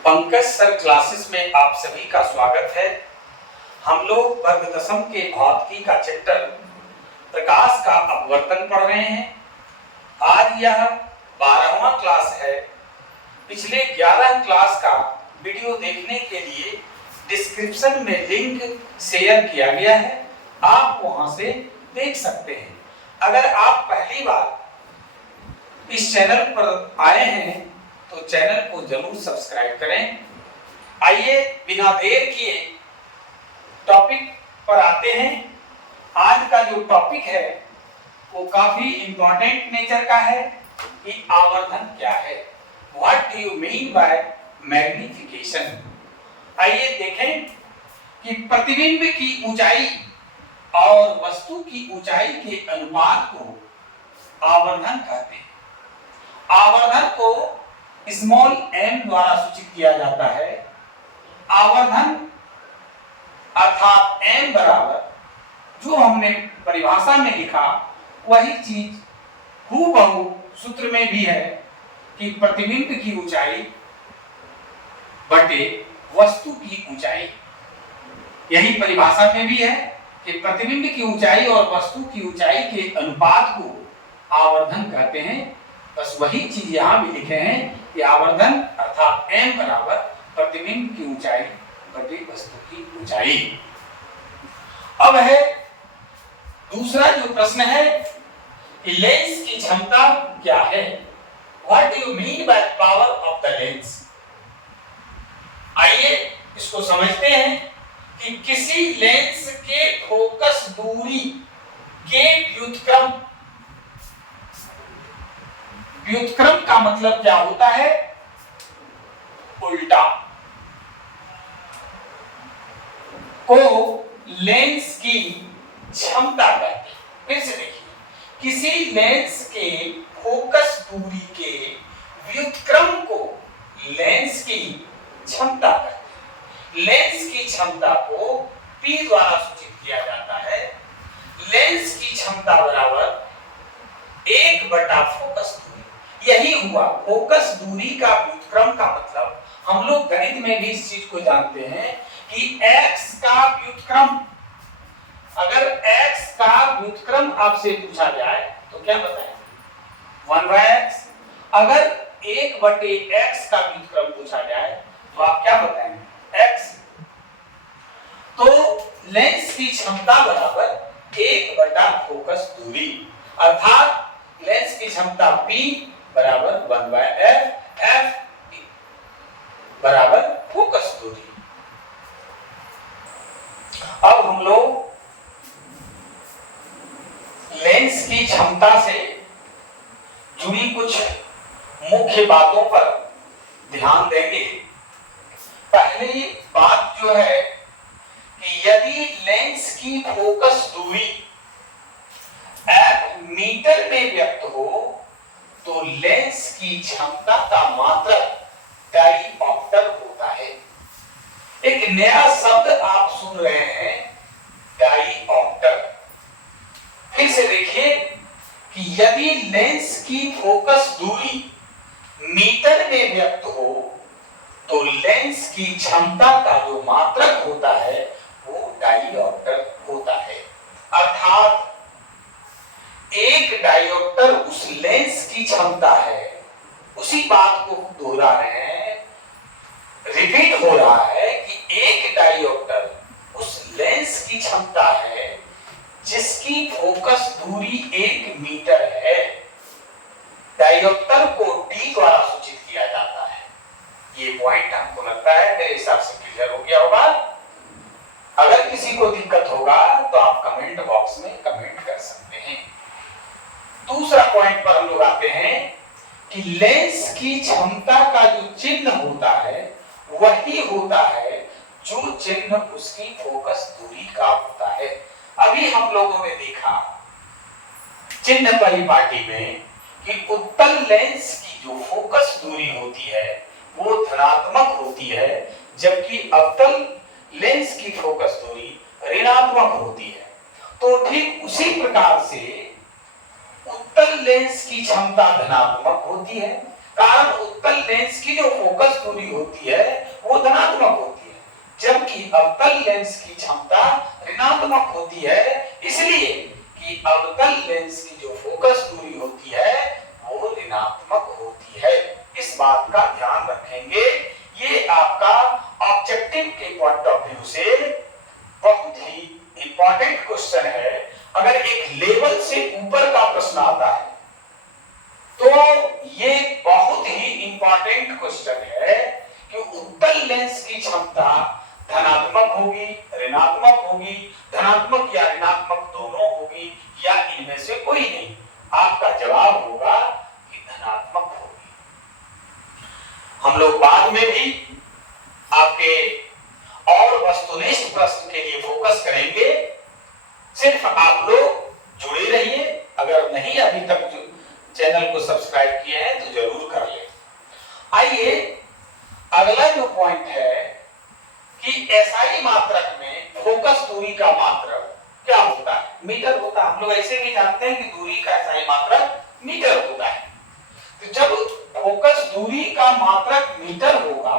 Pankaj sir classes में आप सभी का स्वागत है। हम लोग वर्ग दशम के भौतिकी का चैप्टर प्रकाश का अपवर्तन पढ़ रहे हैं। आज यह 12वां क्लास है। पिछले 11 क्लास का वीडियो देखने के लिए डिस्क्रिप्शन में लिंक शेयर किया गया है, आप वहां से देख सकते हैं। अगर आप पहली बार इस चैनल पर आए हैं तो चैनल को जरूर सब्सक्राइब करें। आइए बिना देर किए टॉपिक पर आते हैं। आज का जो टॉपिक है वो काफी इंपॉर्टेंट नेचर का है कि आवर्धन क्या है। What do you mean by magnification. आइए देखें कि प्रतिबिंब की ऊंचाई और वस्तु की ऊंचाई के अनुपात को आवर्धन कहते हैं। आवर्धन को स्मॉल m द्वारा सूचित किया जाता है। आवर्धन अर्थात m बराबर जो हमने परिभाषा में लिखा वही चीज हूबहू सूत्र में भी है कि प्रतिबिंब की ऊंचाई बटे वस्तु की ऊंचाई। यही परिभाषा में भी है कि प्रतिबिंब की ऊंचाई और वस्तु की ऊंचाई के अनुपात को आवर्धन कहते हैं। बस वही चीज यहां भी लिखे हैं कि आवर्धन अर्थात m बराबर प्रतिबिंब की ऊंचाई बटे वस्तु की ऊंचाई। अब है दूसरा जो प्रश्न है कि लेंस की क्षमता क्या है। What do you mean by power of the lens. आइए इसको समझते हैं कि किसी लेंस के फोकस दूरी के व्युत्क्रम का मतलब क्या होता है, उल्टा, को लेंस की क्षमता कहते हैं। फिर से देखिए, किसी लेंस के फोकस दूरी के व्युत्क्रम को लेंस की क्षमता कहते हैं। लेंस की क्षमता को P द्वारा सूचित किया जाता है। लेंस की क्षमता बराबर 1/फोकस दूरी। यही हुआ फोकस दूरी का व्युत्क्रम का मतलब। हम लोग गणित में भी इस चीज को जानते हैं कि x का व्युत्क्रम, अगर x का व्युत्क्रम आपसे पूछा जाए तो क्या बताएंगे, 1/x। अगर 1/x का व्युत्क्रम पूछा जाए तो आप क्या बताएंगे, x। तो लेंस की क्षमता बराबर 1/फोकस दूरी, अर्थात लेंस की क्षमता P बराबर 1/f, f बराबर फोकस दूरी। अब हम लोग लेंस की क्षमता से जुड़ी कुछ मुख्य बातों पर ध्यान देंगे। पहली बात जो है कि यदि लेंस की फोकस दूरी f मीटर में व्यक्त हो तो लेंस की क्षमता का मात्रक डायऑप्टर होता है। एक नया शब्द आप सुन रहे हैं, डायऑप्टर। फिर से देखिए कि यदि लेंस की फोकस दूरी मीटर में व्यक्त हो तो लेंस की क्षमता का जो मात्रक होता है वो डायऑप्टर होता है। अर्थात एक डायऑप्टर उस लेंस की क्षमता है। उसी बात को दोहरा रहे हैं, रिपीट हो रहा है कि एक डायऑप्टर उस लेंस की क्षमता है जिसकी फोकस दूरी 1 मीटर है। डायऑप्टर को D द्वारा सूचित किया जाता है। ये पॉइंट हमको लगता है मेरे हिसाब से क्लियर हो गया होगा। अगर किसी को दिक्कत होगा तो आप कमेंट बॉक्स में कमेंट कर सकते हैं। दूसरा पॉइंट पर हम लोग आते हैं कि लेंस की क्षमता का जो चिन्ह होता है वही होता है जो चिन्ह उसकी फोकस दूरी का होता है। अभी हम लोगों ने देखा चिन्ह परिपाटी में कि उत्तल लेंस की जो फोकस दूरी होती है वो धनात्मक होती है, जबकि अवतल लेंस की फोकस दूरी ऋणात्मक होती है। तो ठीक उसी प्रकार से उत्तल लेंस की क्षमता धनात्मक होती है कारण उत्तल लेंस की जो फोकस दूरी होती है वो धनात्मक होती है, जबकि अवतल लेंस की क्षमता ऋणात्मक होती है, इसलिए कि अवतल लेंस की जो फोकस दूरी होती है वो ऋणात्मक होती है। इस बात का ध्यान रखेंगे। ये आपका ऑब्जेक्टिव के पॉइंट ऑफ व्यू से बहुत ही इंपॉर्टेंट क्वेश्चन है। अगर एक लेवल से ऊपर का प्रश्न आता है तो ये बहुत ही इंपॉर्टेंट क्वेश्चन है कि उत्तल लेंस की क्षमता धनात्मक होगी, ऋणात्मक होगी, धनात्मक या ऋणात्मक दोनों होगी, या इनमें से कोई नहीं। आपका जवाब होगा कि धनात्मक होगी। हम लोग बाद में भी आपके और वस्तुनिष्ठ प्रश्न के लिए फोकस करेंगे। सिर्फ आप लोग जुड़े रहिए। अगर नहीं अभी तक चैनल को सब्सक्राइब किए हैं तो जरूर कर लें। आइए अगला जो पॉइंट है कि एसआई मात्रक में फोकस दूरी का मात्रक क्या होता है? मीटर होता है। हम लोग ऐसे भी जानते हैं कि दूरी का एसआई मात्रक मीटर होता है। तो जब फोकस दूरी का मात्रक मीटर होगा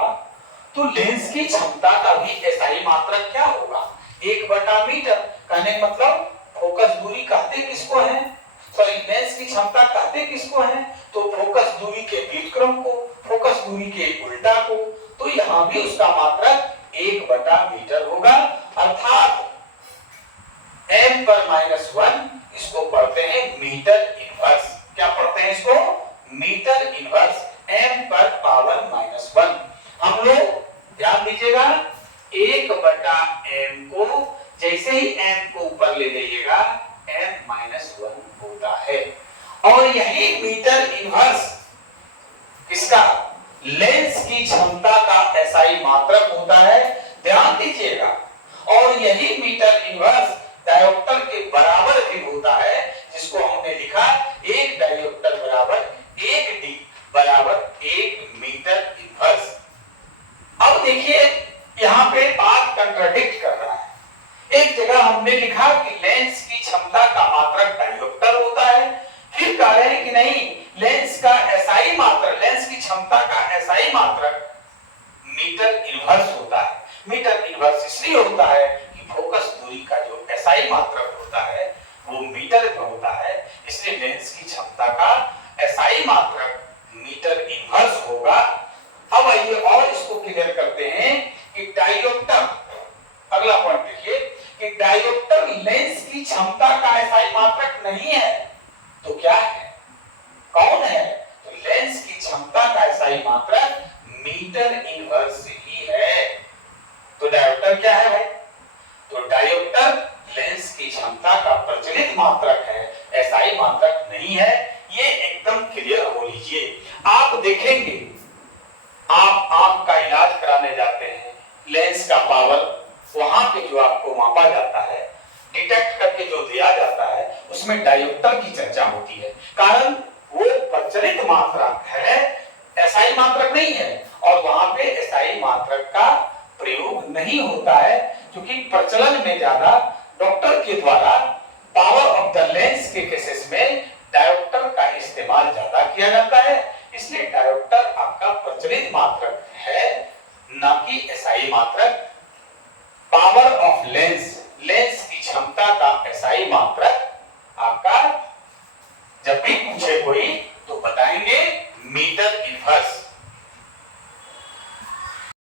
तो लेंस की क्षमता का भी एसआई मात्रक क्या होगा? 1/मीटर। कहने का मतलब फोकस दूरी कहते किसको है, सॉरी लेंस की क्षमता कहते किसको है? तो फोकस दूरी के व्युत्क्रम को, फोकस दूरी के उल्टा को। तो यहां भी उसका मात्रक 1/मीटर होगा, अर्थात m पर -1 इसको पढ़ते हैं मीटर इनवर्स। क्या पढ़ते हैं इसको? मीटर इनवर्स m पर पावर -1। हम लोग ध्यान दीजिएगा 1/m को जैसे ही m को ऊपर ले जाइएगा m-1 होता है, और यही मीटर इनवर्स किसका? लेंस की क्षमता का एसआई मात्रक होता है। ध्यान दीजिएगा। और यही मीटर इनवर्स डायोप्टर के बराबर भी होता है, जिसको हमने लिखा 1 डायोप्टर बराबर 1 डी बराबर 1 मीटर इनवर्स। अब देखिए यहां पे बात कंट्राडिक्ट कर रहा है। एक जगह हमने लिखा कि लेंस की क्षमता का मात्रक डायोप्टर होता है, फिर कह रहे हैं कि नहीं लेंस का एसआई मात्रक, लेंस की क्षमता का एसआई मात्रक मीटर इनवर्स होता है। मीटर इनवर्स इसलिए होता है कि फोकस दूरी का जो एसआई मात्रक होता है वो मीटर में होता है, इसलिए लेंस की क्षमता का एसआई मात्रक मीटर इनवर्स होगा। अब आइए और इसको क्लियर करते हैं कि डायोप्टर, अगला पॉइंट देखिए कि डायोप्टर लेंस की क्षमता का एसआई मात्रक नहीं है तो क्या है? कौन है? तो लेंस की क्षमता का एसआई मात्रक मीटर इनवर्स ही है। तो डायोप्टर क्या है भाई? तो डायोप्टर लेंस की क्षमता का प्रचलित मात्रक है, एसआई मात्रक नहीं है। ये एकदम क्लियर हो लीजिए। आप देखेंगे, आप आंख का इलाज कराने जाते हैं, लेंस का पावर वहां पे जो आपको मापा जाता है, डिटेक्ट करके जो दिया जाता है, उसमें डायोप्टर की चर्चा होती है। कारण वो प्रचलित मात्रक है, एसआई मात्रक नहीं है, और वहां पे एसआई मात्रक का प्रयोग नहीं होता है, क्योंकि प्रचलन में ज्यादा डॉक्टर के द्वारा पावर ऑफ द लेंस के केसेस में डायोप्टर का इस्तेमाल ज्यादा किया जाता है। इसलिए डायोप्टर आपका प्रचलित मात्रक है, ना कि एसआई मात्रक। पावर ऑफ लेंस, लेंस की क्षमता का एसआई मात्रक आपका जब भी पूछे कोई तो बताएंगे मीटर इनवर्स।